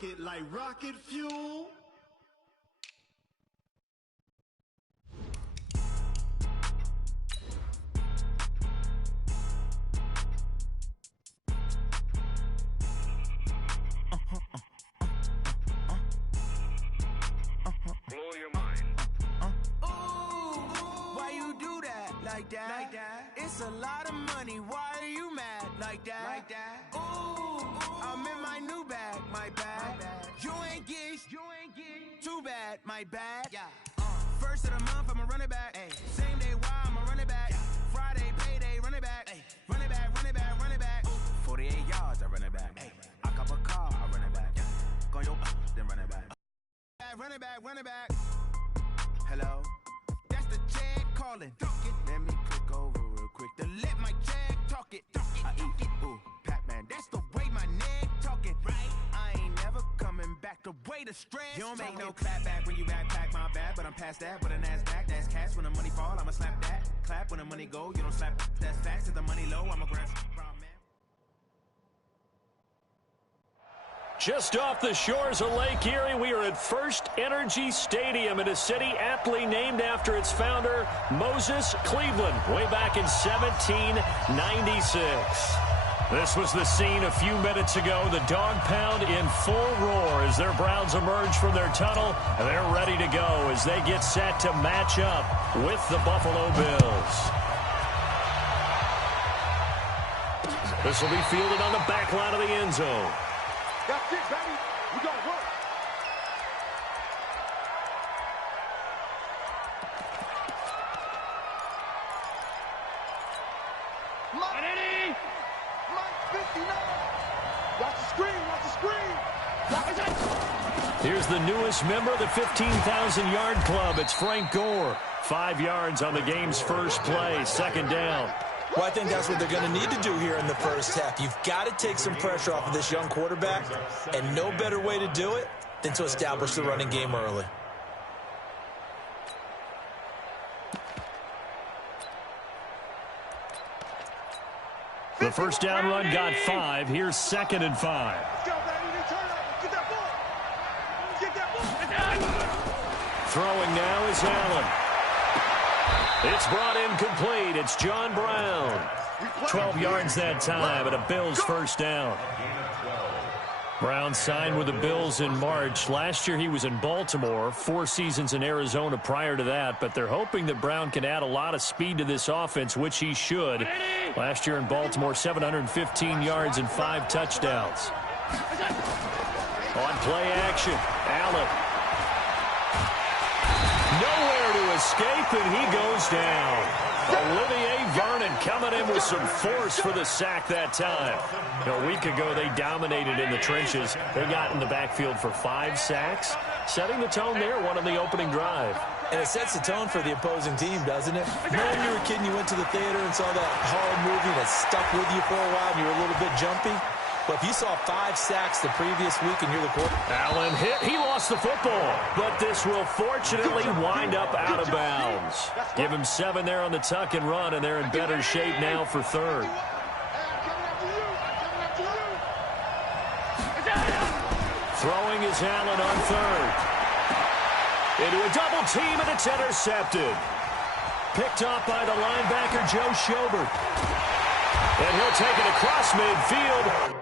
rocket like rocket fuel. Blow your mind. Why you do that like that? It's a lot of money. Why are you mad like that? Ooh, I'm in my new bag, my bad. You ain't get too bad, my bad. First of the month, I'ma run it back. Same day, why I'ma run it back. Friday, payday, run it back. Run it back, run it back, run it back. 48 yards, I run it back. I cop a car, I run it back. Go yo, then run it back. Run it back, run it back. Hello, that's the Jag calling. Let me click over real quick to let my Jag talk it. I eat it, ooh, Pac-Man. That's the way my neck talking. Right, I ain't never coming back. The way the stress. You don't make no clap back when you backpack, my bad. But I'm past that with a NASDAQ. That's cash when the money fall. I'ma slap that. Clap when the money go. You don't slap. That's facts. If the money low, I'ma grab. Just off the shores of Lake Erie, we are at First Energy Stadium in a city aptly named after its founder, Moses Cleveland, way back in 1796. This was the scene a few minutes ago. The dog pound in full roar as their Browns emerge from their tunnel. They're ready to go as they get set to match up with the Buffalo Bills. This will be fielded on the back line of the end zone. That's it, baby. We got work. Mike 59. Watch the screen. Watch the screen. Here's the newest member of the 15,000-yard club. It's Frank Gore. 5 yards on the game's first play. Second down. Well, I think that's what they're going to need to do here in the first half. You've got to take some pressure off of this young quarterback, and no better way to do it than to establish the running game early. The first down run got 5. Here's 2nd and 5. Let's go, baby. Turn up. Get that ball. Get that ball. Throwing now is Allen. It's brought in complete. It's John Brown. 12 yards that time, and a Bills first down. Brown signed with the Bills in March. Last year he was in Baltimore, 4 seasons in Arizona prior to that, but they're hoping that Brown can add a lot of speed to this offense, which he should. Last year in Baltimore, 715 yards and 5 touchdowns. On play action, Allen. Nowhere to escape, and he goes down. Olivier Vernon coming in with some force for the sack that time. A week ago, they dominated in the trenches. They got in the backfield for 5 sacks, setting the tone there, one on the opening drive. And it sets the tone for the opposing team, doesn't it? Remember when you were a kid and you went to the theater and saw that horror movie that stuck with you for a while and you were a little bit jumpy? But if you saw 5 sacks the previous week and you're the quarterback. Allen hit. He lost the football. But this will fortunately wind up out of bounds. Give him 7 there on the tuck and run, and they're in better shape now for 3rd. Throwing is Allen on 3rd. Into a double team, and it's intercepted. Picked off by the linebacker, Joe Schobert. And he'll take it across midfield.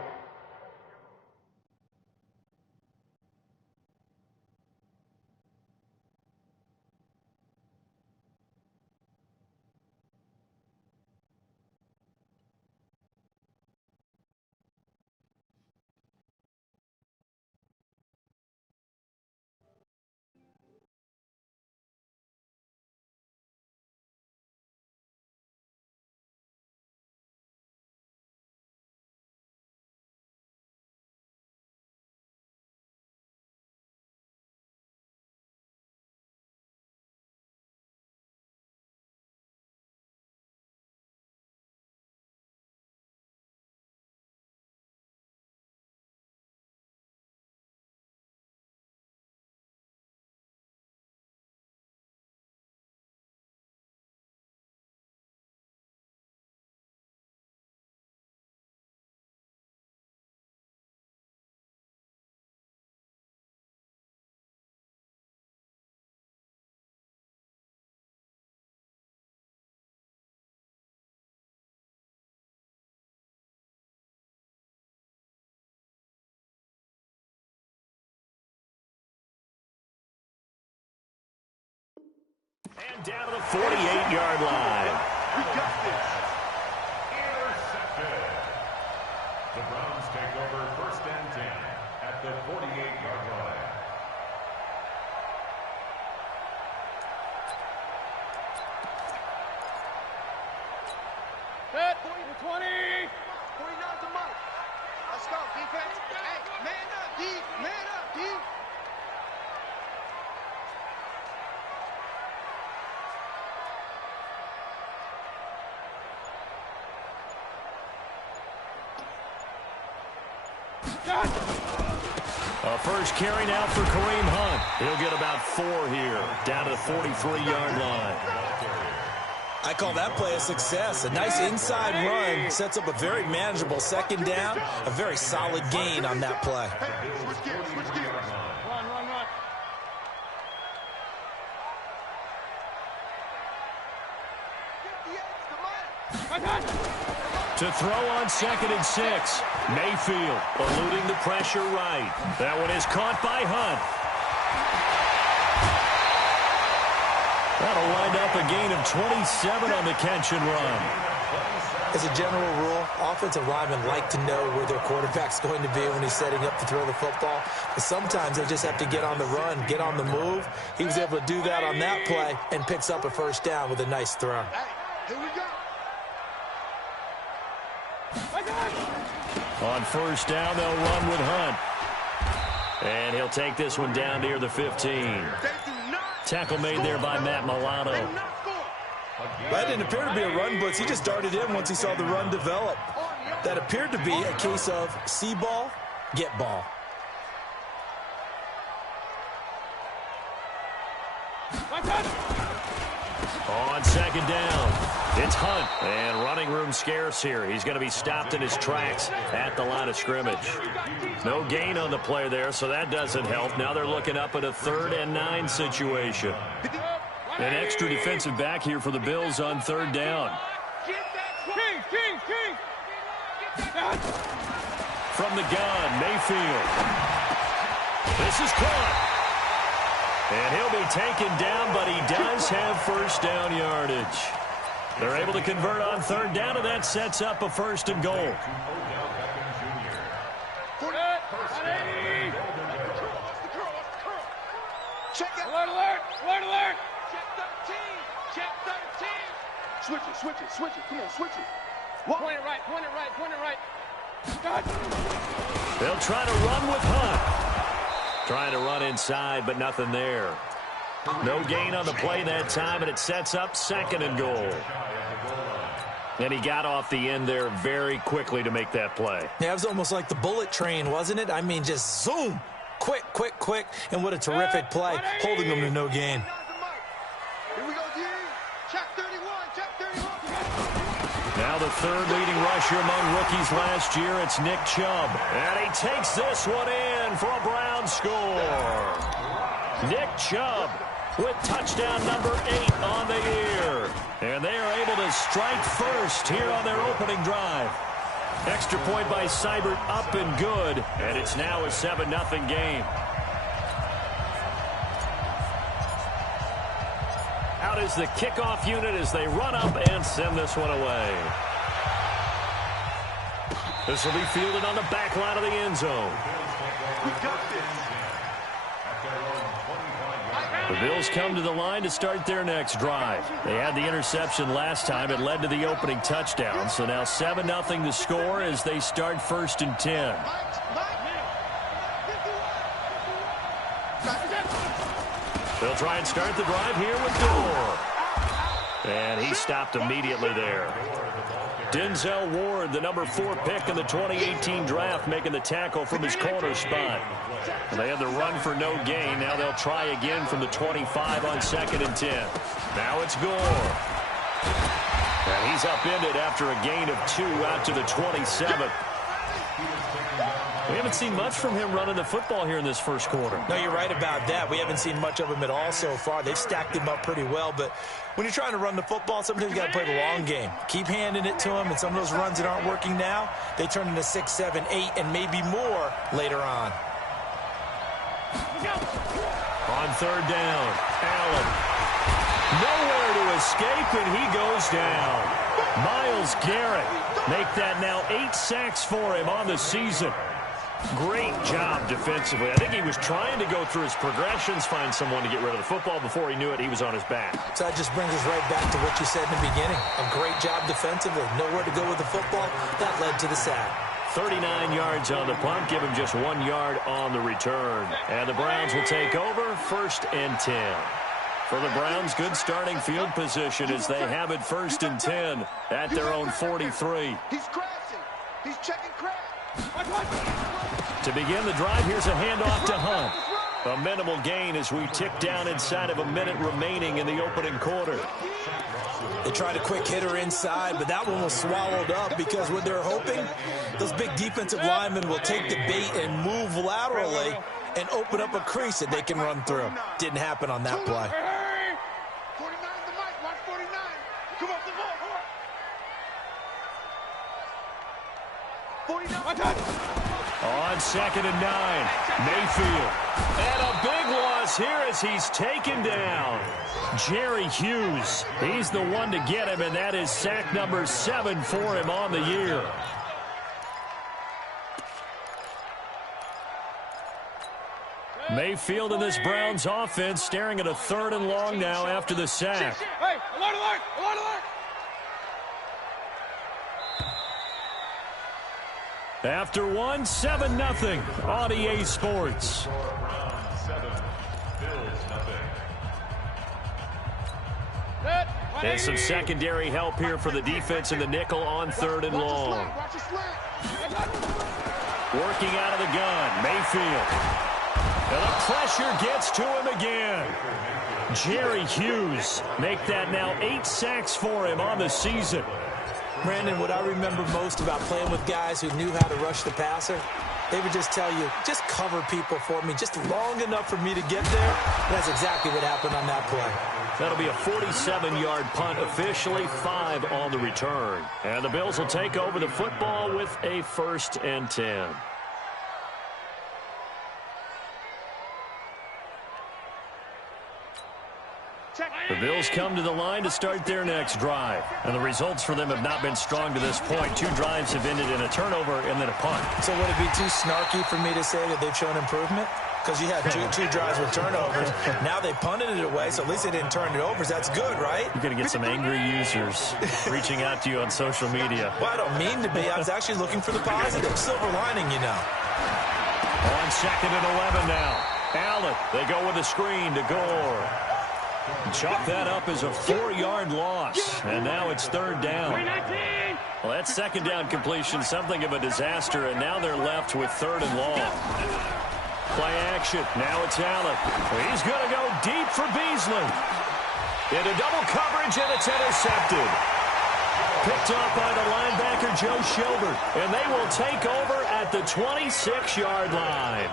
And down to the 48-yard line. We got this. Intercepted. The Browns take over 1st and 10 at the 48-yard line. Set, 20. 49's a mark. Let's go, defense. Hey, man up, D. Man up, D. A first carry now for Kareem Hunt. He'll get about 4 here, down to the 43-yard line. I call that play a success. A nice inside run sets up a very manageable 2nd down. A very solid gain on that play. Switch gears, switch gears. Run, run, run. To throw on 2nd and 6. Mayfield eluding the pressure right. That one is caught by Hunt. That'll wind up a gain of 27 on the catch and run. As a general rule, offensive linemen like to know where their quarterback's going to be when he's setting up to throw the football. But sometimes they just have to get on the run, get on the move. He was able to do that on that play and picks up a 1st down with a nice throw. Hey, here we go. On 1st down, they'll run with Hunt. And he'll take this one down near the 15. Tackle made there by Matt Milano. That didn't appear to be a run blitz. He just darted in once he saw the run develop. That appeared to be a case of see ball, get ball. On 2nd down, it's Hunt. And running room scarce here. He's going to be stopped in his tracks at the line of scrimmage. No gain on the play there, so that doesn't help. Now they're looking up at a 3rd and 9 situation. An extra defensive back here for the Bills on 3rd down. From the gun, Mayfield. This is caught. And he'll be taken down, but he does have 1st down yardage. They're able to convert on 3rd down, and that sets up a 1st and goal. Check it. Alert, alert, alert, alert. Check 13. Check 13. Switch it, switch it, switch it. Come on, switch it. Point it right, point it right, point it right. They'll try to run with Hunt. Trying to run inside, but nothing there. No gain on the play that time, and it sets up 2nd and goal. And he got off the end there very quickly to make that play. Yeah, it was almost like the bullet train, wasn't it? I mean, just zoom. Quick, quick, quick. And what a terrific play, holding them to no gain. Here we go, D. Check 31, check 31. Now the 3rd leading rusher among rookies last year, it's Nick Chubb. And he takes this one in for a Brown score. Nick Chubb with touchdown number 8 on the year. And they are able to strike first here on their opening drive. Extra point by Seibert up and good. And it's now a 7-0 game. Out is the kickoff unit as they run up and send this one away. This will be fielded on the back line of the end zone. We got this. The Bills come to the line to start their next drive. They had the interception last time. It led to the opening touchdown. So now 7-0 the score as they start 1st and 10. They'll try and start the drive here with Dorr. And he stopped immediately there. Denzel Ward, the number 4 pick in the 2018 draft, making the tackle from his corner spot. And they had the run for no gain. Now they'll try again from the 25 on 2nd and 10. Now it's Gore. And he's upended after a gain of 2 out to the 27. We haven't seen much from him running the football here in this first quarter. No, you're right about that. We haven't seen much of him at all so far. They've stacked him up pretty well, but when you're trying to run the football, sometimes you got to play the long game. Keep handing it to him, and some of those runs that aren't working now, they turn into 6, 7, 8, and maybe more later on. On 3rd down, Allen. Nowhere to escape, and he goes down. Myles Garrett make that now 8 sacks for him on the season. Great job defensively. I think he was trying to go through his progressions, find someone to get rid of the football. Before he knew it, he was on his back. So that just brings us right back to what you said in the beginning. A great job defensively. Nowhere to go with the football. That led to the sack. 39 yards on the punt. Give him just 1 yard on the return. And the Browns will take over 1st and 10. For the Browns, good starting field position as they have it 1st and 10 at their own 43. He's crashing. He's checking crash. To begin the drive, here's a handoff to Hunt. A minimal gain as we tick down inside of a minute remaining in the opening quarter. They tried a quick hitter inside, but that one was swallowed up because what they're hoping, those big defensive linemen will take the bait and move laterally and open up a crease that they can run through. Didn't happen on that play. 49's the mic. Watch 49. Come on, come on, come on. 49. On 2nd and 9, Mayfield. And a big loss here as he's taken down. Jerry Hughes. He's the one to get him, and that is sack number 7 for him on the year. Mayfield in this Browns offense staring at a 3rd and long now after the sack. Hey, alert, alert, alert, alert. After 1, 7-0 on EA Sports. And some secondary help here for the defense in the nickel on 3rd and long. Working out of the gun, Mayfield. And the pressure gets to him again. Jerry Hughes make that now 8 sacks for him on the season. Brandon, what I remember most about playing with guys who knew how to rush the passer, they would just tell you, just cover people for me, just long enough for me to get there. That's exactly what happened on that play. That'll be a 47-yard punt, officially 5 on the return. And the Bills will take over the football with a 1st and 10. The Bills come to the line to start their next drive. And the results for them have not been strong to this point. 2 drives have ended in a turnover and then a punt. So would it be too snarky for me to say that they've shown improvement? Because you had two drives with turnovers. Now they punted it away, so at least they didn't turn it over. That's good, right? You're going to get some angry users reaching out to you on social media. Well, I don't mean to be. I was actually looking for the positive. Silver lining, you know. On 2nd and 11 now. Allen, they go with a screen to Gore. Chalk that up as a 4-yard loss. And now it's 3rd down. Well, that 2nd down completion, something of a disaster, and now they're left with 3rd and long. Play action. Now it's Allen. He's going to go deep for Beasley. Into double coverage, and it's intercepted. Picked off by the linebacker, Joe Schobert. And they will take over at the 26-yard line.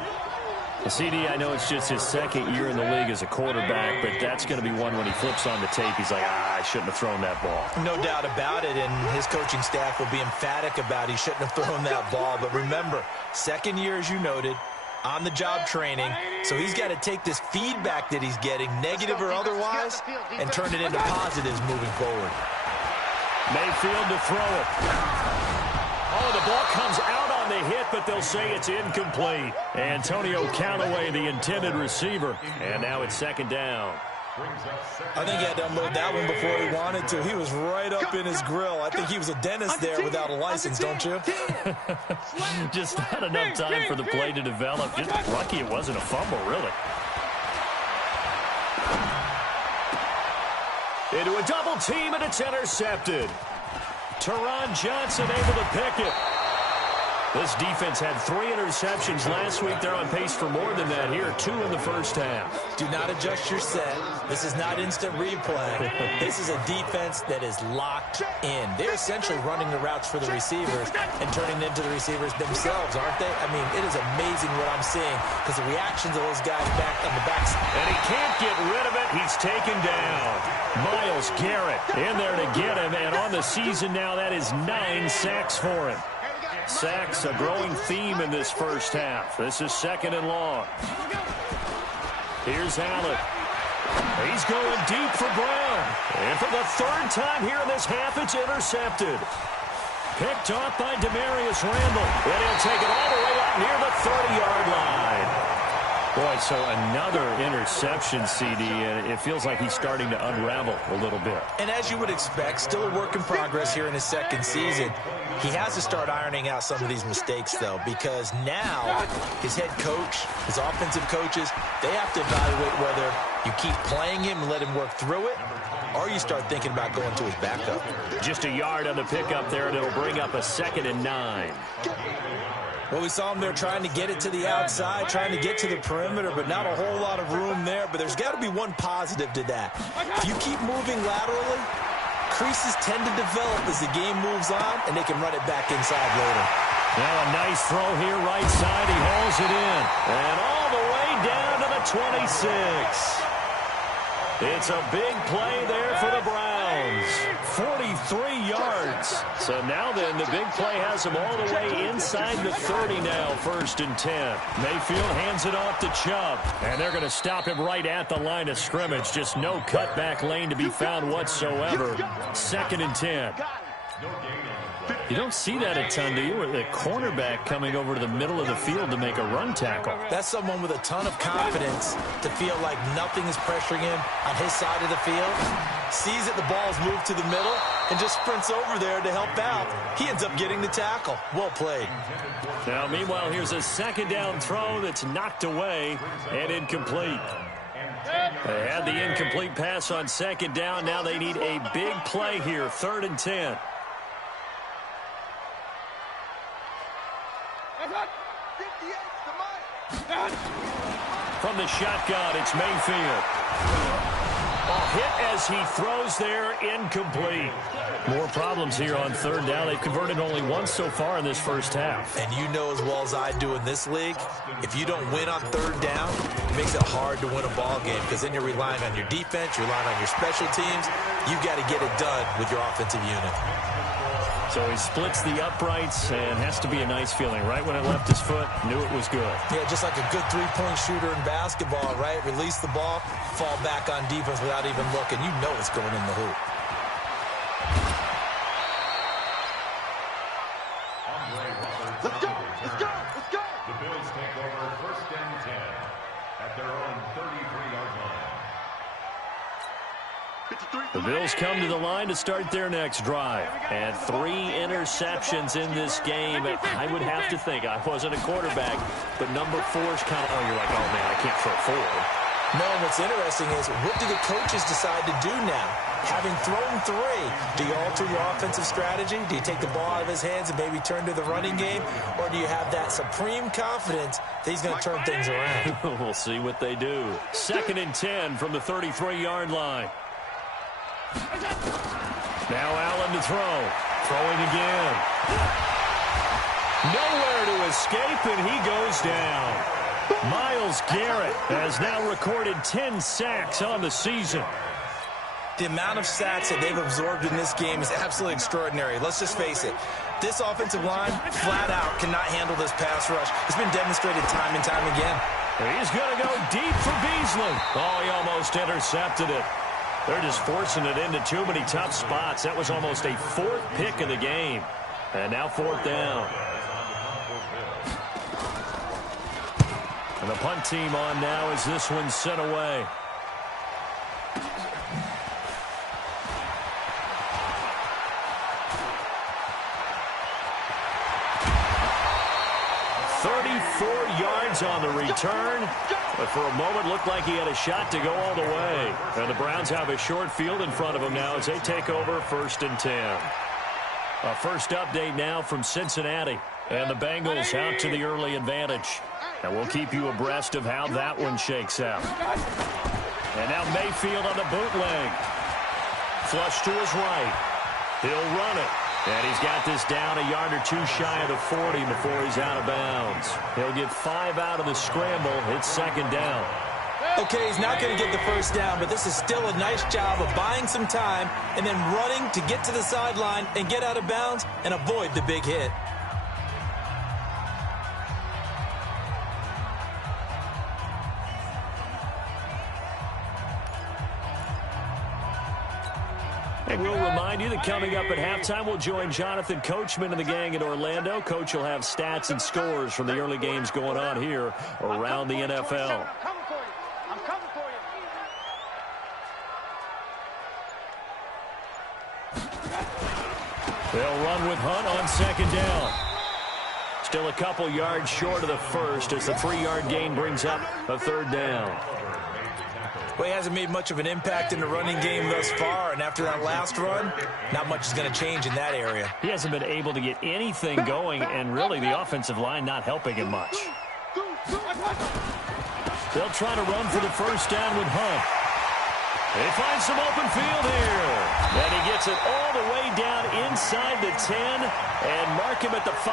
CD, I know it's just his 2nd year in the league as a quarterback, but that's going to be one when he flips on the tape. He's like, I shouldn't have thrown that ball. No doubt about it, and his coaching staff will be emphatic about he shouldn't have thrown that ball. But remember, 2nd year, as you noted, on-the-job training, so he's got to take this feedback that he's getting, negative or otherwise, and turn it into positives moving forward. Mayfield to throw it. Oh, the ball comes out on the hit, but they'll say it's incomplete. Antonio Callaway, the intended receiver. And now it's 2nd down. I think he had to unload that one before he wanted to. He was right up in his grill. I think he was a dentist there without a license, don't you? Just not enough time for the play to develop. Just lucky it wasn't a fumble, really. Into a double team, and it's intercepted. Teron Johnson able to pick it. This defense had 3 interceptions last week. They're on pace for more than that here. 2 in the first half. Do not adjust your set. This is not instant replay. This is a defense that is locked in. They're essentially running the routes for the receivers and turning them into the receivers themselves, aren't they? I mean, it is amazing what I'm seeing because the reactions of those guys back on the backs. And he can't get rid of it. He's taken down. Myles Garrett in there to get him. And on the season now, that is 9 sacks for him. Sacks, a growing theme in this first half. This is 2nd and long. Here's Allen. He's going deep for Brown. And for the third time here in this half, it's intercepted. Picked off by Demarius Randall. And he'll take it all the way up near the 30-yard line. Boy, so another interception, CD, and it feels like he's starting to unravel a little bit. And as you would expect, still a work in progress here in his second season. He has to start ironing out some of these mistakes, though, because now his head coach, his offensive coaches, they have to evaluate whether you keep playing him and let him work through it, or you start thinking about going to his backup. Just a yard on the pickup there, and it'll bring up a 2nd and 9. Well, we saw him there trying to get it to the outside, trying to get to the perimeter, but not a whole lot of room there. But there's got to be one positive to that. If you keep moving laterally, creases tend to develop as the game moves on, and they can run it back inside later. Now a nice throw here, right side. He hauls it in. And all the way down to the 26. It's a big play there for the Browns. 43 yards. So now then, the big play has him all the way inside the 30 now, 1st and 10. Mayfield hands it off to Chubb. And they're going to stop him right at the line of scrimmage. Just no cutback lane to be found whatsoever. 2nd and 10. You don't see that a ton, do you? With a cornerback coming over to the middle of the field to make a run tackle. That's someone with a ton of confidence to feel like nothing is pressuring him on his side of the field. Sees that the ball's moved to the middle and just sprints over there to help out. He ends up getting the tackle. Well played. Now, meanwhile, here's a 2nd down throw that's knocked away and incomplete. They had the incomplete pass on 2nd down. Now they need a big play here, 3rd and 10. From the shotgun, it's Mayfield. Hit as he throws there, incomplete. More problems here on 3rd down. They've converted only once so far in this first half. And you know as well as I do in this league, if you don't win on 3rd down, it makes it hard to win a ball game because then you're relying on your defense, you're relying on your special teams. You've got to get it done with your offensive unit. So he splits the uprights and has to be a nice feeling. Right when it left his foot, knew it was good. Yeah, just like a good three-point shooter in basketball, right? Release the ball, fall back on defense without even looking. You know it's going in the hoop. Let's go! Let's go! Let's go! The Bills take over 1st and 10 at their own 33-yard line. The Bills come to the line to start their next drive. And 3 interceptions in this game. I would have to think, I wasn't a quarterback, but number 4's kind of, oh, you're like, oh, man, I can't throw 4. No, what's interesting is, what do the coaches decide to do now? Having thrown 3, do you alter your offensive strategy? Do you take the ball out of his hands and maybe turn to the running game? Or do you have that supreme confidence that he's going to turn things around? We'll see what they do. 2nd and 10 from the 33-yard line. Now Allen to throw. Throwing again. Nowhere to escape, and he goes down. Myles Garrett has now recorded 10 sacks on the season. The amount of sacks that they've absorbed in this game is absolutely extraordinary. Let's just face it. This offensive line, flat out, cannot handle this pass rush. It's been demonstrated time and time again. He's going to go deep for Beasley. Oh, he almost intercepted it. They're just forcing it into too many tough spots. That was almost a 4th pick of the game. And now 4th down. And the punt team on now as this one's sent away. Yards on the return, but for a moment looked like he had a shot to go all the way. And the Browns have a short field in front of them now as they take over 1st and 10. A first update now from Cincinnati, and the Bengals out to the early advantage. And we'll keep you abreast of how that one shakes out. And now Mayfield on the bootleg. Flush to his right. He'll run it. And he's got this down a yard or 2 shy of the 40 before he's out of bounds. He'll get 5 out of the scramble. It's 2nd down. Okay, he's not going to get the first down, but this is still a nice job of buying some time and then running to get to the sideline and get out of bounds and avoid the big hit. And we'll remind you that coming up at halftime, we'll join Jonathan Coachman and the gang in Orlando. Coach will have stats and scores from the early games going on here around the NFL. I'm coming for you. They'll run with Hunt on second down. Still a couple yards short of the first as the 3-yard gain brings up a third down. Well, he hasn't made much of an impact in the running game thus far, and after that last run, not much is going to change in that area. He hasn't been able to get anything going, and really the offensive line not helping him much. They'll try to run for the first down with Hunt. They find some open field here. And he gets it all the way down inside the 10 and mark him at the 5.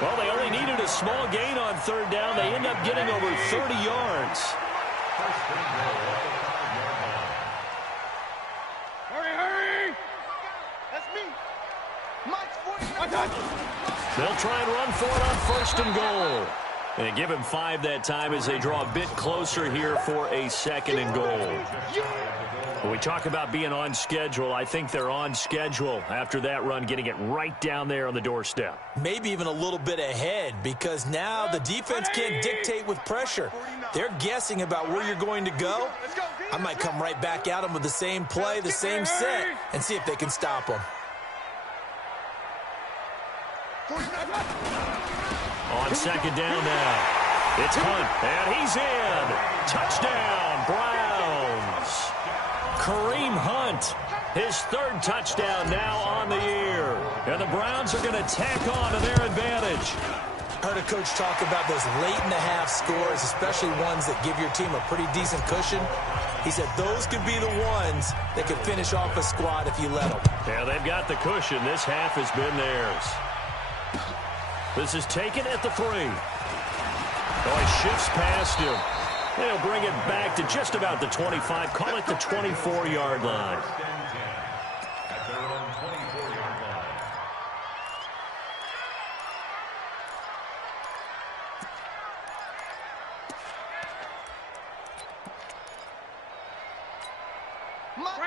Well, they only needed a small gain on third down. They end up getting over 30 yards. Hurry! That's me. Mike's 40. They'll try and run for it on first and goal. And they give him 5 that time as they draw a bit closer here for a second and goal. When we talk about being on schedule, I think they're on schedule after that run, getting it right down there on the doorstep. Maybe even a little bit ahead, because now the defense can't dictate with pressure. They're guessing about where you're going to go. I might come right back at them with the same play, the same set, and see if they can stop them. On second down now, it's Hunt, and he's in. Touchdown, Browns. Kareem Hunt, his 3rd touchdown now on the year. And the Browns are going to tack on to their advantage. Heard a coach talk about those late-in-the-half scores, especially ones that give your team a pretty decent cushion. He said those could be the ones that could finish off a squad if you let them. Yeah, they've got the cushion. This half has been theirs. This is taken at the 3. Oh, he shifts past him. They'll bring it back to just about the 25. Call it the 24-yard line.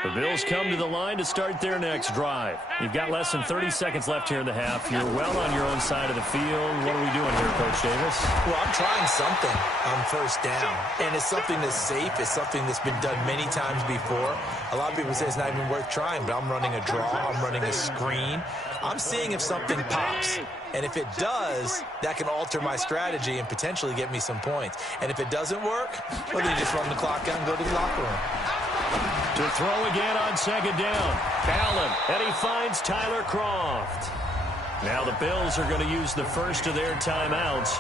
The Bills come to the line to start their next drive. You've got less than 30 seconds left here in the half. You're well on your own side of the field. What are we doing here, Coach Davis? Well, I'm trying something on first down, and it's something that's safe. It's something that's been done many times before. A lot of people say it's not even worth trying, but I'm running a draw. I'm running a screen. I'm seeing if something pops. And if it does, that can alter my strategy and potentially get me some points. And if it doesn't work, well, then you just run the clock out and go to the locker room. To throw again on second down. Allen, and he finds Tyler Croft. Now the Bills are going to use the first of their timeouts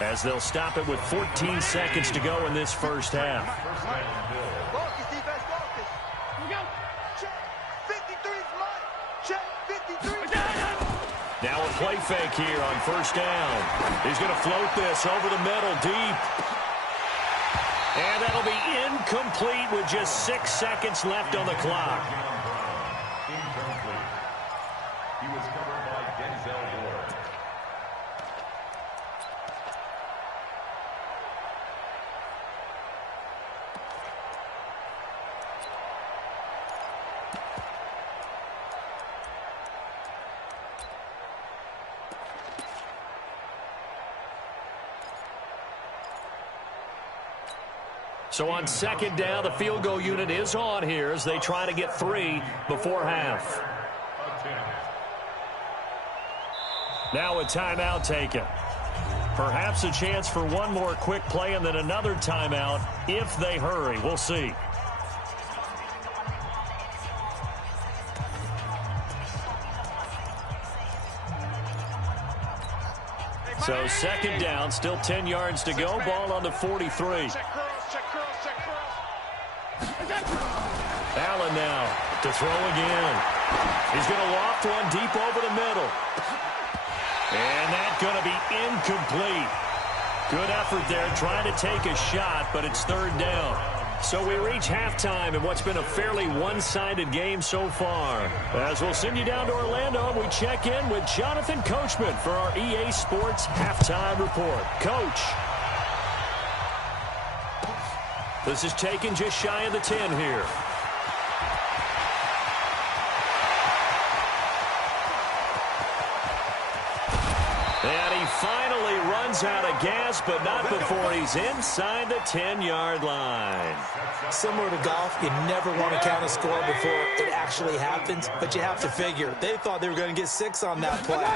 as they'll stop it with 14 seconds to go in this first half. Focus, defense, focus. Here we go. Check. 53's Mike. Check. 53. Now a play fake here on first down. He's going to float this over the middle deep. And that'll be incomplete with just 6 seconds left on the clock. Incomplete. He was covered by Denzel Ward. So on second down, the field goal unit is on here as they try to get 3 before half. Now a timeout taken. Perhaps a chance for one more quick play and then another timeout if they hurry. We'll see. So second down, still 10 yards to go. Ball on the 43. Allen now to throw again. He's going to loft one deep over the middle. And that's going to be incomplete. Good effort there trying to take a shot, but it's third down. So we reach halftime in what's been a fairly one-sided game so far. As we'll send you down to Orlando, we check in with Jonathan Coachman for our EA Sports Halftime Report. Coach. This is taken just shy of the 10 here. And he finally runs out of gas, but not before he's inside the 10-yard line. Similar to golf, you never want to count a score before it actually happens, but you have to figure they thought they were going to get 6 on that play.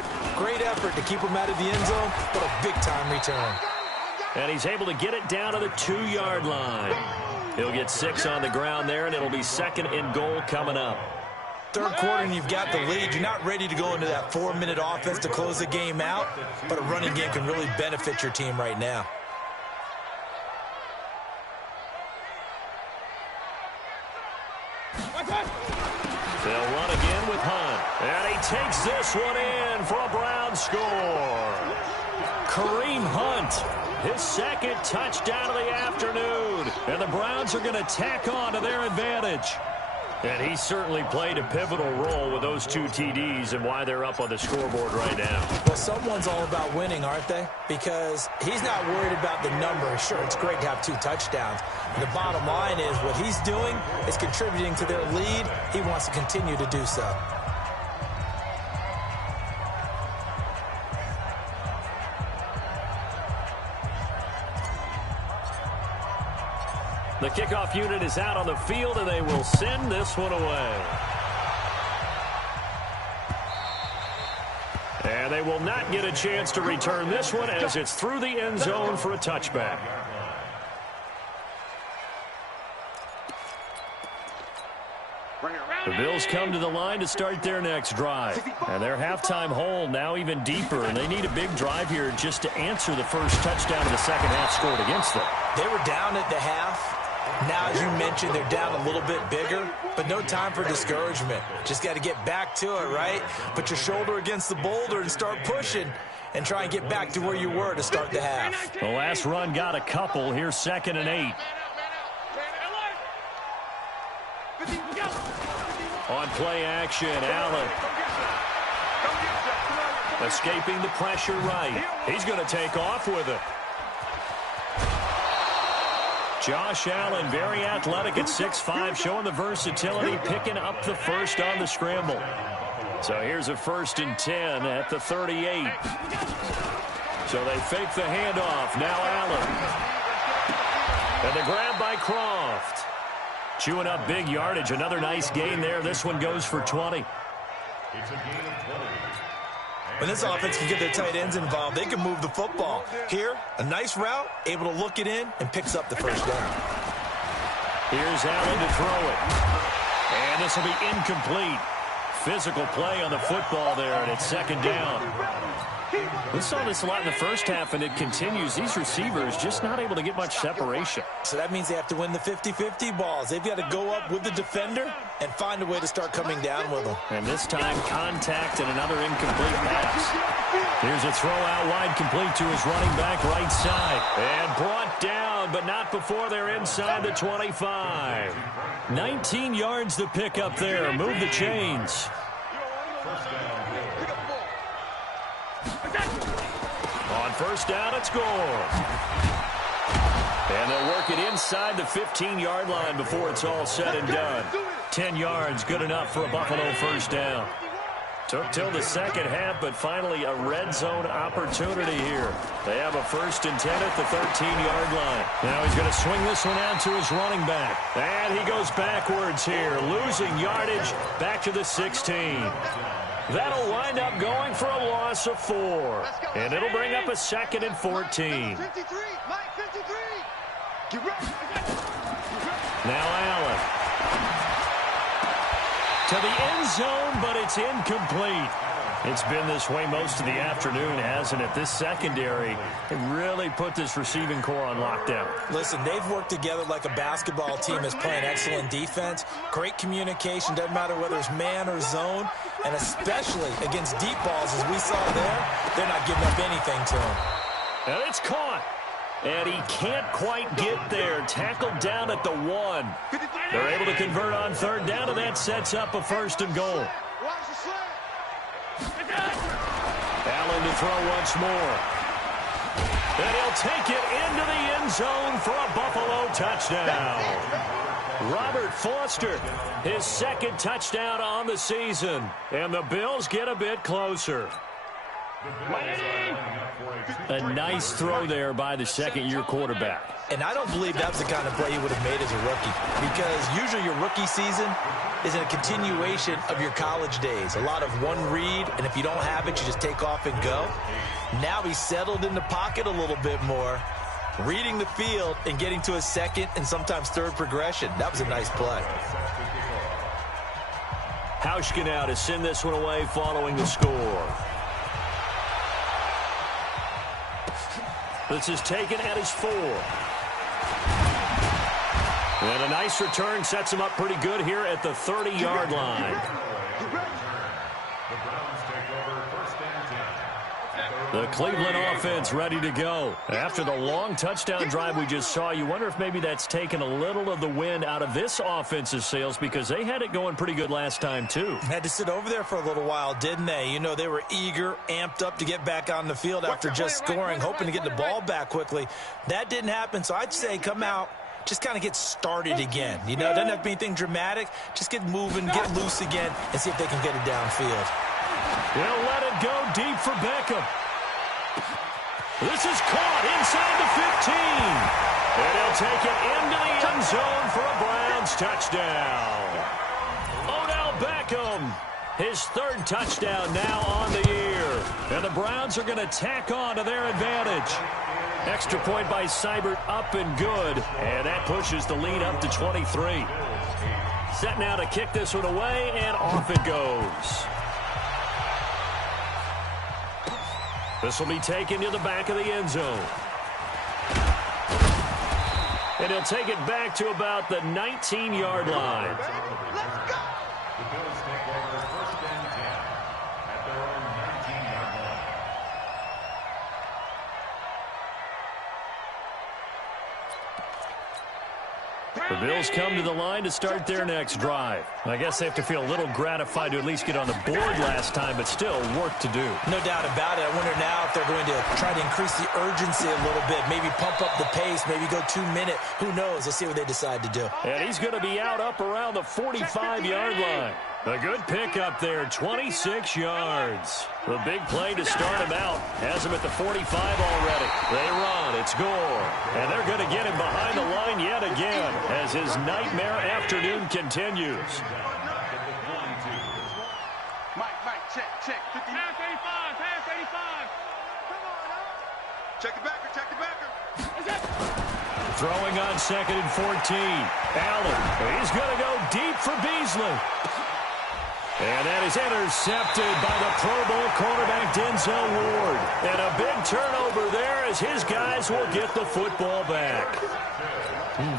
Great effort to keep them out of the end zone, but a big-time return. And he's able to get it down to the 2-yard line. He'll get 6 on the ground there, and it'll be 2nd and goal coming up. Third quarter and you've got the lead. You're not ready to go into that 4-minute offense to close the game out, but a running game can really benefit your team right now. They'll run again with Hunt. And he takes this one in for a Browns score. Kareem Hunt, his 2nd touchdown of the afternoon. And the Browns are going to tack on to their advantage. And he certainly played a pivotal role with those 2 TDs and why they're up on the scoreboard right now. Well, someone's all about winning, aren't they? Because he's not worried about the number. Sure, it's great to have 2 touchdowns. The bottom line is what he's doing is contributing to their lead. He wants to continue to do so. The kickoff unit is out on the field, and they will send this one away. And they will not get a chance to return this one as it's through the end zone for a touchback. The Bills come to the line to start their next drive. And their halftime hole now even deeper, and they need a big drive here just to answer the first touchdown of the second half scored against them. They were down at the half. Now, as you mentioned, they're down a little bit bigger, but no time for discouragement. Just got to get back to it, right? Put your shoulder against the boulder and start pushing and try and get back to where you were to start the half. The last run got a couple. Here's 2nd and 8. On play action, Allen. Escaping the pressure right. He's going to take off with it. Josh Allen, very athletic at 6'5", showing the versatility, picking up the first on the scramble. So here's a 1st and 10 at the 38. So they fake the handoff. Now Allen. And the grab by Croft. Chewing up big yardage. Another nice gain there. This one goes for 20. It's a gain of 20. When this offense can get their tight ends involved, they can move the football. Here, a nice route, able to look it in, and picks up the first down. Here's Allen to throw it. And this will be incomplete. Physical play on the football there, and it's 2nd down. We saw this a lot in the first half, and it continues. These receivers just not able to get much separation. So that means they have to win the 50-50 balls. They've got to go up with the defender and find a way to start coming down with them. And this time, contact and another incomplete pass. Here's a throw out wide, complete to his running back right side. And brought down, but not before they're inside the 25. 19 yards to pick up there. Move the chains. On 1st down, it's Gore. And they'll work it inside the 15-yard line before it's all said and done. 10 yards, good enough for a Buffalo 1st down. Took till the second half, but finally a red zone opportunity here. They have a 1st and 10 at the 13-yard line. Now he's going to swing this one out to his running back. And he goes backwards here, losing yardage back to the 16. That'll wind up going for a loss of 4. And it'll bring up a 2nd and 14. Now Allen. To the end zone, but it's incomplete. It's been this way most of the afternoon, hasn't it? This secondary, they really put this receiving core on lockdown. Listen, they've worked together like a basketball team is playing excellent defense. Great communication, doesn't matter whether it's man or zone. And especially against deep balls, as we saw there, they're not giving up anything to him. And it's caught. And he can't quite get there. Tackled down at the 1. They're able to convert on 3rd down, and that sets up a 1st and goal. Allen to throw once more. And he'll take it into the end zone for a Buffalo touchdown. Robert Foster, his 2nd touchdown on the season. And the Bills get a bit closer. A nice throw there by the second-year quarterback. And I don't believe that was the kind of play he would have made as a rookie, because usually your rookie season is a continuation of your college days. A lot of one read, and if you don't have it, you just take off and go. Now he's settled in the pocket a little bit more, reading the field and getting to a second and sometimes third progression. That was a nice play. Hauschka now to send this one away following the score. This is taken at his 4. And a nice return sets him up pretty good here at the 30-yard line. The Cleveland offense ready to go. After the long touchdown drive we just saw, you wonder if maybe that's taken a little of the wind out of this offense's sails, because they had it going pretty good last time too. Had to sit over there for a little while, didn't they? You know, they were eager, amped up to get back on the field after just scoring, hoping to get the ball back quickly. That didn't happen, so I'd say come out, just kind of get started again. You know, it doesn't have to be anything dramatic. Just get moving, get loose again, and see if they can get it downfield. They'll let it go deep for Beckham. This is caught inside the 15. And he'll take it into the end zone for a Browns touchdown. Odell Beckham, his 3rd touchdown now on the year. And the Browns are going to tack on to their advantage. Extra point by Seibert, up and good. And that pushes the lead up to 23. Set now to kick this one away, and off it goes. This will be taken to the back of the end zone. And he'll take it back to about the 19-yard line. Let's go! The Bills take over 1st and 10 at their own 19-yard line. The Bills come to the line to start their next drive. I guess they have to feel a little gratified to at least get on the board last time, but still work to do. No doubt about it. I wonder now if they're going to try to increase the urgency a little bit, maybe pump up the pace, maybe go 2-minute. Who knows? Let's see what they decide to do. And he's going to be out up around the 45-yard line. A good pickup there, 26 yards. The big play to start him out. Has him at the 45 already. They run, it's Gore. And they're going to get him behind the line yet again as his nightmare afternoon continues. Mike, check. 50. Pass 85. Come on, now. Check the backer. Throwing on 2nd and 14. Allen, he's going to go deep for Beasley. And that is intercepted by the Pro Bowl cornerback Denzel Ward. And a big turnover there as his guys will get the football back.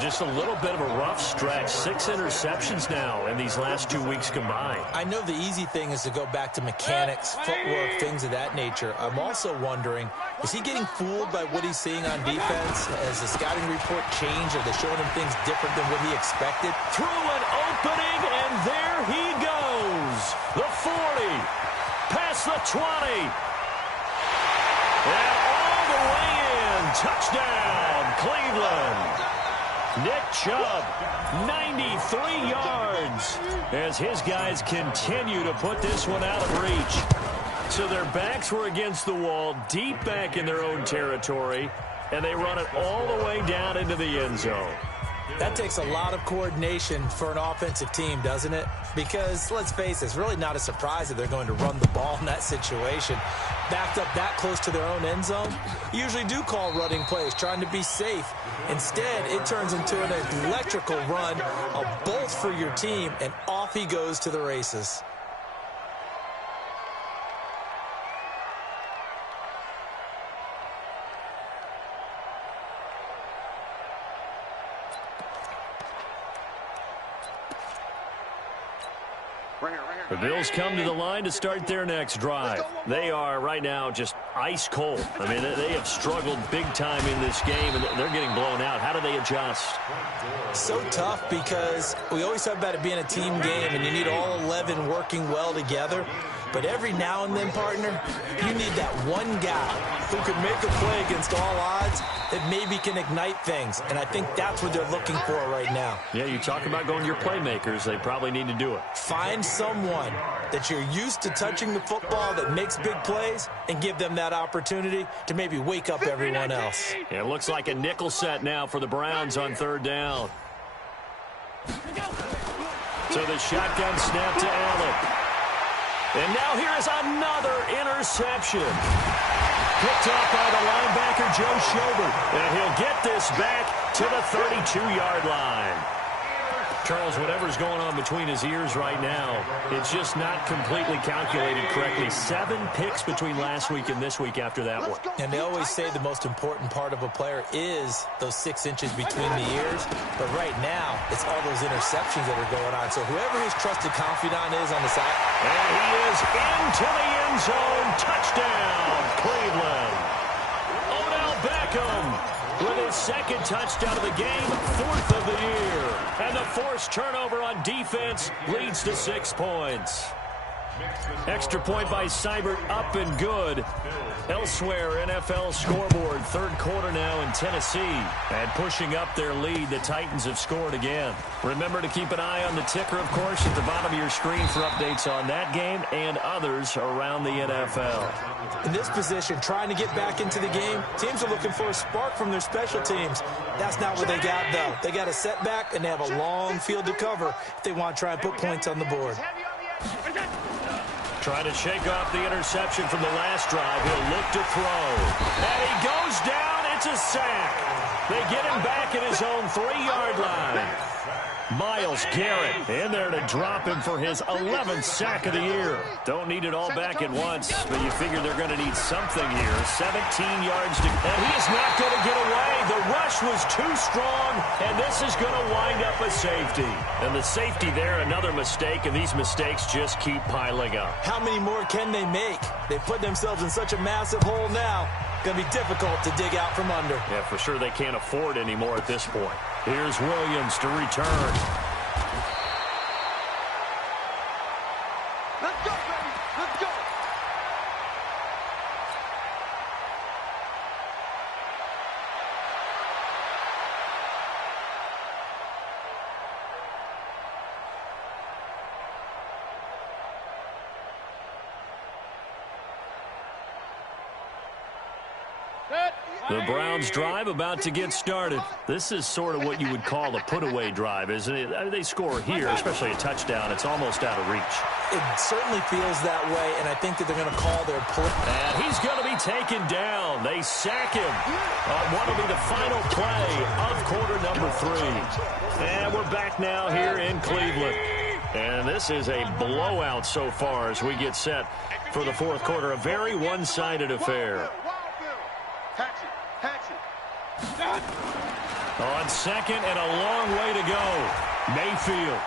Just a little bit of a rough stretch. 6 interceptions now in these last 2 weeks combined. I know the easy thing is to go back to mechanics, footwork, things of that nature. I'm also wondering, is he getting fooled by what he's seeing on defense? Has the scouting report changed? Are they showing him things different than what he expected? Through an opening, and there he goes. The 40, past the 20. And all the way in. Touchdown, Cleveland. Nick Chubb, 93 yards, as his guys continue to put this one out of reach. So their backs were against the wall, deep back in their own territory, and they run it all the way down into the end zone. That takes a lot of coordination for an offensive team, doesn't it? Because, let's face it, it's really not a surprise that they're going to run the ball in that situation. Backed up that close to their own end zone, you usually do call running plays, trying to be safe. Instead, it turns into an electrical run, a bolt for your team, and off he goes to the races. The Bills come to the line to start their next drive. They are right now just ice cold. I mean, they have struggled big time in this game, and they're getting blown out. How do they adjust? So tough, because we always talk about it being a team game, and you need all 11 working well together. But every now and then, partner, you need that one guy who can make a play against all odds that maybe can ignite things. And I think that's what they're looking for right now. Yeah, you talk about going to your playmakers. They probably need to do it. Find someone that you're used to touching the football that makes big plays and give them that opportunity to maybe wake up everyone else. It looks like a nickel set now for the Browns on third down. So the shotgun snap to Allen. And now here is another interception. Picked off by the linebacker, Joe Schobert. And he'll get this back to the 32-yard line. Charles, whatever's going on between his ears right now, it's just not completely calculated correctly. 7 picks between last week and this week after that one. And they always say the most important part of a player is those 6 inches between the ears. But right now, it's all those interceptions that are going on. So whoever his trusted confidant is on the side. And he is into the end zone. Touchdown, Cleveland. Odell Beckham with his second touchdown of the game, 4th of the year. And the forced turnover on defense leads to 6 points. Extra point by Seibert, up and good. Elsewhere, NFL scoreboard, third quarter now in Tennessee. And pushing up their lead, the Titans have scored again. Remember to keep an eye on the ticker, of course, at the bottom of your screen for updates on that game and others around the NFL. In this position, trying to get back into the game, teams are looking for a spark from their special teams. That's not what they got, though. They got a setback, and they have a long field to cover if they want to try and put points on the board. Trying to shake off the interception from the last drive. He'll look to throw. And he goes down. It's a sack. They get him back at his own 3-yard line. Myles Garrett in there to drop him for his 11th sack of the year. Don't need it all back at once, but you figure they're going to need something here. 17 yards to... And he is not going to get away. The rush was too strong, and this is going to wind up a safety. And the safety there, another mistake, and these mistakes just keep piling up. How many more can they make? They put themselves in such a massive hole now. Going to be difficult to dig out from under. Yeah, for sure they can't afford anymore at this point. Here's Williams to return. Let's go, baby. Let's go. The Browns drive about to get started. This is sort of what you would call a put-away drive, isn't it? I mean, they score here, especially a touchdown. It's almost out of reach. It certainly feels that way, and I think that they're going to call their play. And he's going to be taken down. They sack him on what will be the final play of quarter number 3. And we're back now here in Cleveland. And this is a blowout so far as we get set for the fourth quarter. A very one-sided affair. On second and a long way to go. Mayfield.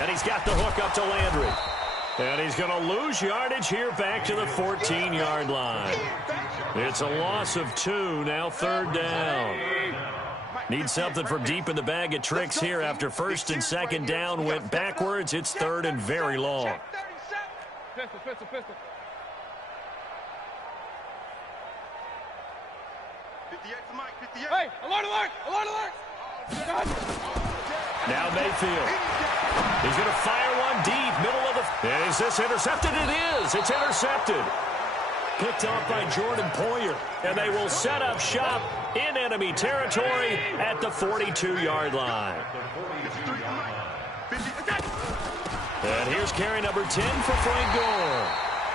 And he's got the hook up to Landry. And he's going to lose yardage here back to the 14-yard line. It's a loss of 2, now third down. Need something from deep in the bag of tricks here after first and second down went backwards. It's third and very long. Pistol, pistol, pistol. 58 for Mike, 58. Hey, alert, alert, alert, alert. Now Mayfield. He's going to fire one deep, middle of the... Is this intercepted? It is. It's intercepted. Picked off by Jordan Poyer. And they will set up shop in enemy territory at the 42-yard line. And here's carry number 10 for Frank Gore.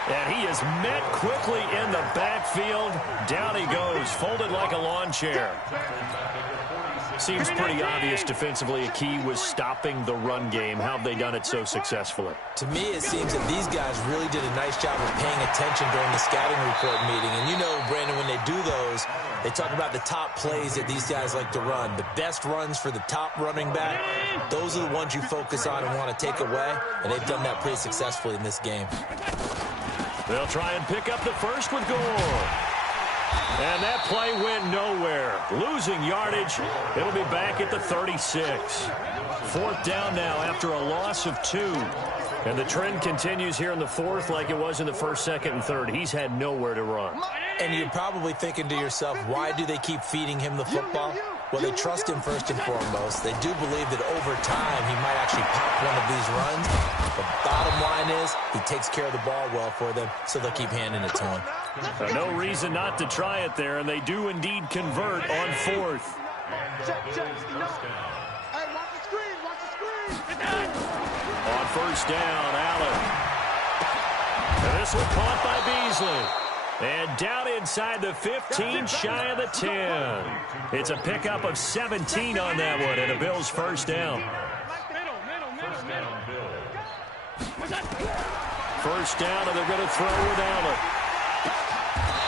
And he is met quickly in the backfield. Down he goes, folded like a lawn chair. Seems pretty obvious defensively. A key was stopping the run game. How have they done it so successfully? To me, it seems that these guys really did a nice job of paying attention during the scouting report meeting. And you know, Brandon, when they do those, they talk about the top plays that these guys like to run. The best runs for the top running back, those are the ones you focus on and want to take away. And they've done that pretty successfully in this game. They'll try and pick up the first with Gore. And that play went nowhere. Losing yardage. It'll be back at the 36. Fourth down now after a loss of 2. And the trend continues here in the fourth like it was in the first, second, and third. He's had nowhere to run. And you're probably thinking to yourself, why do they keep feeding him the football? Well, they trust him first and foremost. They do believe that over time he might actually pop one of these runs. The bottom line is he takes care of the ball well for them, so they'll keep handing it to him. No reason not to try it there, and they do indeed convert on fourth. Check. Hey, watch the screen. On first down, Allen. And this one caught by Beasley. And down inside the 15, shy of the 10. It's a pickup of 17 on that one, and a Bills first down. First down, and they're going to throw with Allen.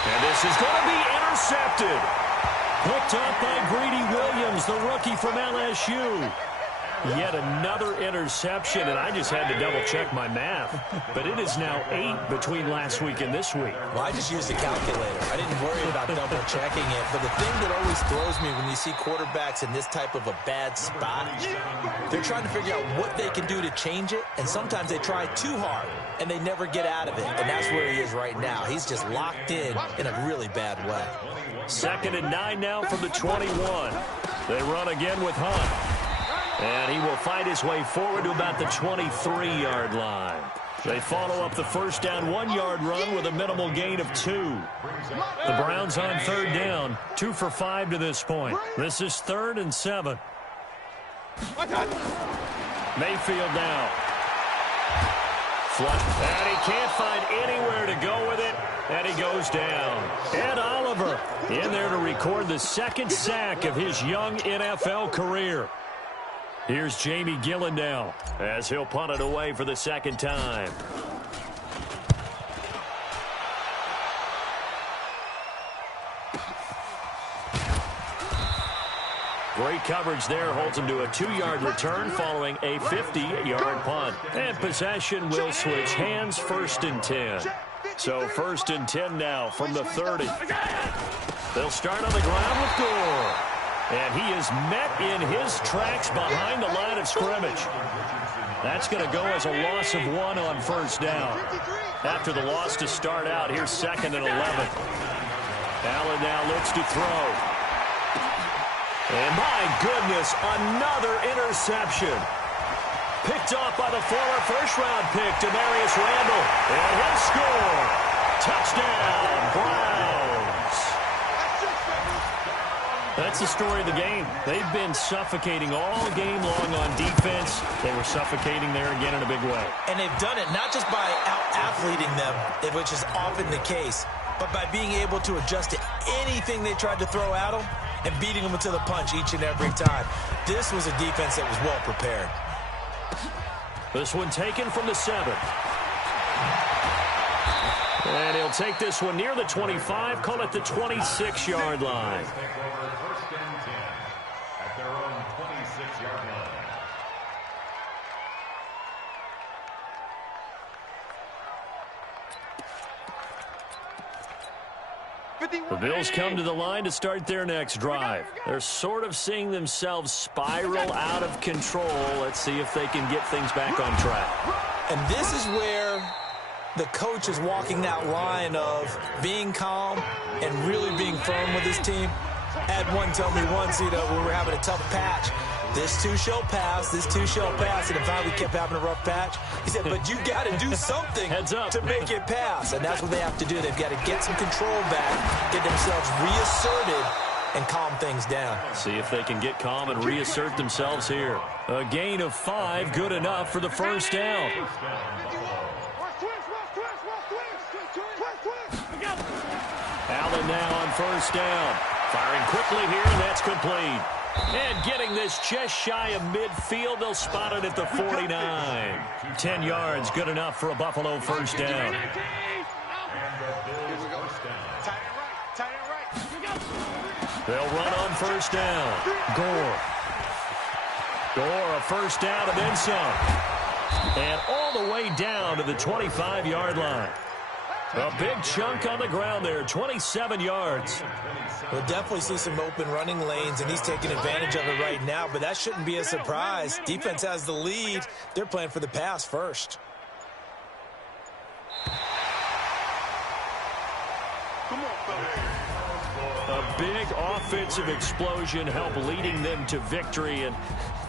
And this is going to be intercepted. Picked up by Greedy Williams, the rookie from LSU. Yet another interception, and I just had to double-check my math. But it is now 8 between last week and this week. Well, I just used a calculator. I didn't worry about double-checking it. But the thing that always throws me when you see quarterbacks in this type of a bad spot, they're trying to figure out what they can do to change it, and sometimes they try too hard, and they never get out of it. And that's where he is right now. He's just locked in a really bad way. 2nd and 9 now from the 21. They run again with Hunt. And he will fight his way forward to about the 23-yard line. They follow up the first down 1-yard run with a minimal gain of 2. The Browns on third down, 2 for 5 to this point. This is 3rd and 7. Mayfield now. Flush. And he can't find anywhere to go with it. And he goes down. Ed Oliver in there to record the 2nd sack of his young NFL career. Here's Jamie Gillen as he'll punt it away for the 2nd time. Great coverage there, holds him to a 2-yard return following a 50-yard punt. And possession will switch hands, 1st and 10. So 1st and 10 now from the 30. They'll start on the ground with Gore. And he is met in his tracks behind the line of scrimmage. That's going to go as a loss of 1 on first down. After the loss to start out, here's 2nd and 11. Allen now looks to throw. And my goodness, another interception. Picked off by the former first-round pick, Demarius Randall. And he'll score. Touchdown, Browns. That's the story of the game. They've been suffocating all game long on defense. They were suffocating there again in a big way. And they've done it not just by out-athleting them, which is often the case, but by being able to adjust to anything they tried to throw at them and beating them to the punch each and every time. This was a defense that was well prepared. This one taken from the 7. And he'll take this one near the 25, call it the 26-yard line. The Bills come to the line to start their next drive. They're sort of seeing themselves spiral out of control. Let's see if they can get things back on track. And this is where the coach is walking that line of being calm and really being firm with his team. I had one tell me once, we were having a tough patch. This too shall pass, this too shall pass. And finally we kept having a rough patch. He said, but you got to do something to make it pass. And that's what they have to do. They've got to get some control back, get themselves reasserted, and calm things down. See if they can get calm and reassert themselves here. A gain of 5, good enough for the first down. Allen now on first down. Firing quickly here, and that's complete. And getting this just shy of midfield, they'll spot it at the 49. 10 yards, good enough for a Buffalo first down. They'll run on first down. Gore, a first down and then some. And all the way down to the 25-yard line. A big chunk on the ground there, 27 yards. We'll definitely see some open running lanes, and he's taking advantage of it right now, but that shouldn't be a surprise. Defense has the lead. They're playing for the pass first. Come on, fellas. A big offensive explosion helped leading them to victory. And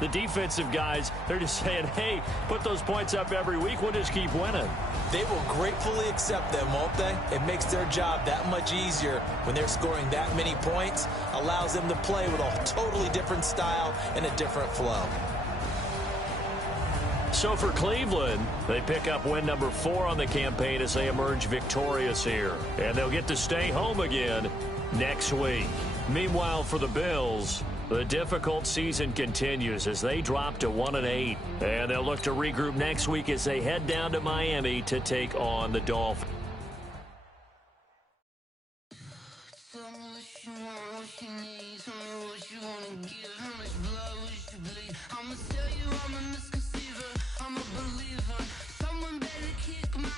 the defensive guys, they're just saying, hey, put those points up every week. We'll just keep winning. They will gratefully accept them, won't they? It makes their job that much easier when they're scoring that many points. Allows them to play with a totally different style and a different flow. So for Cleveland, they pick up win number 4 on the campaign as they emerge victorious here. And they'll get to stay home again next week. Meanwhile, for the Bills, the difficult season continues as they drop to 1-8. And they'll look to regroup next week as they head down to Miami to take on the Dolphins. I'm a misconceiver, I'm a believer. Someone better kick my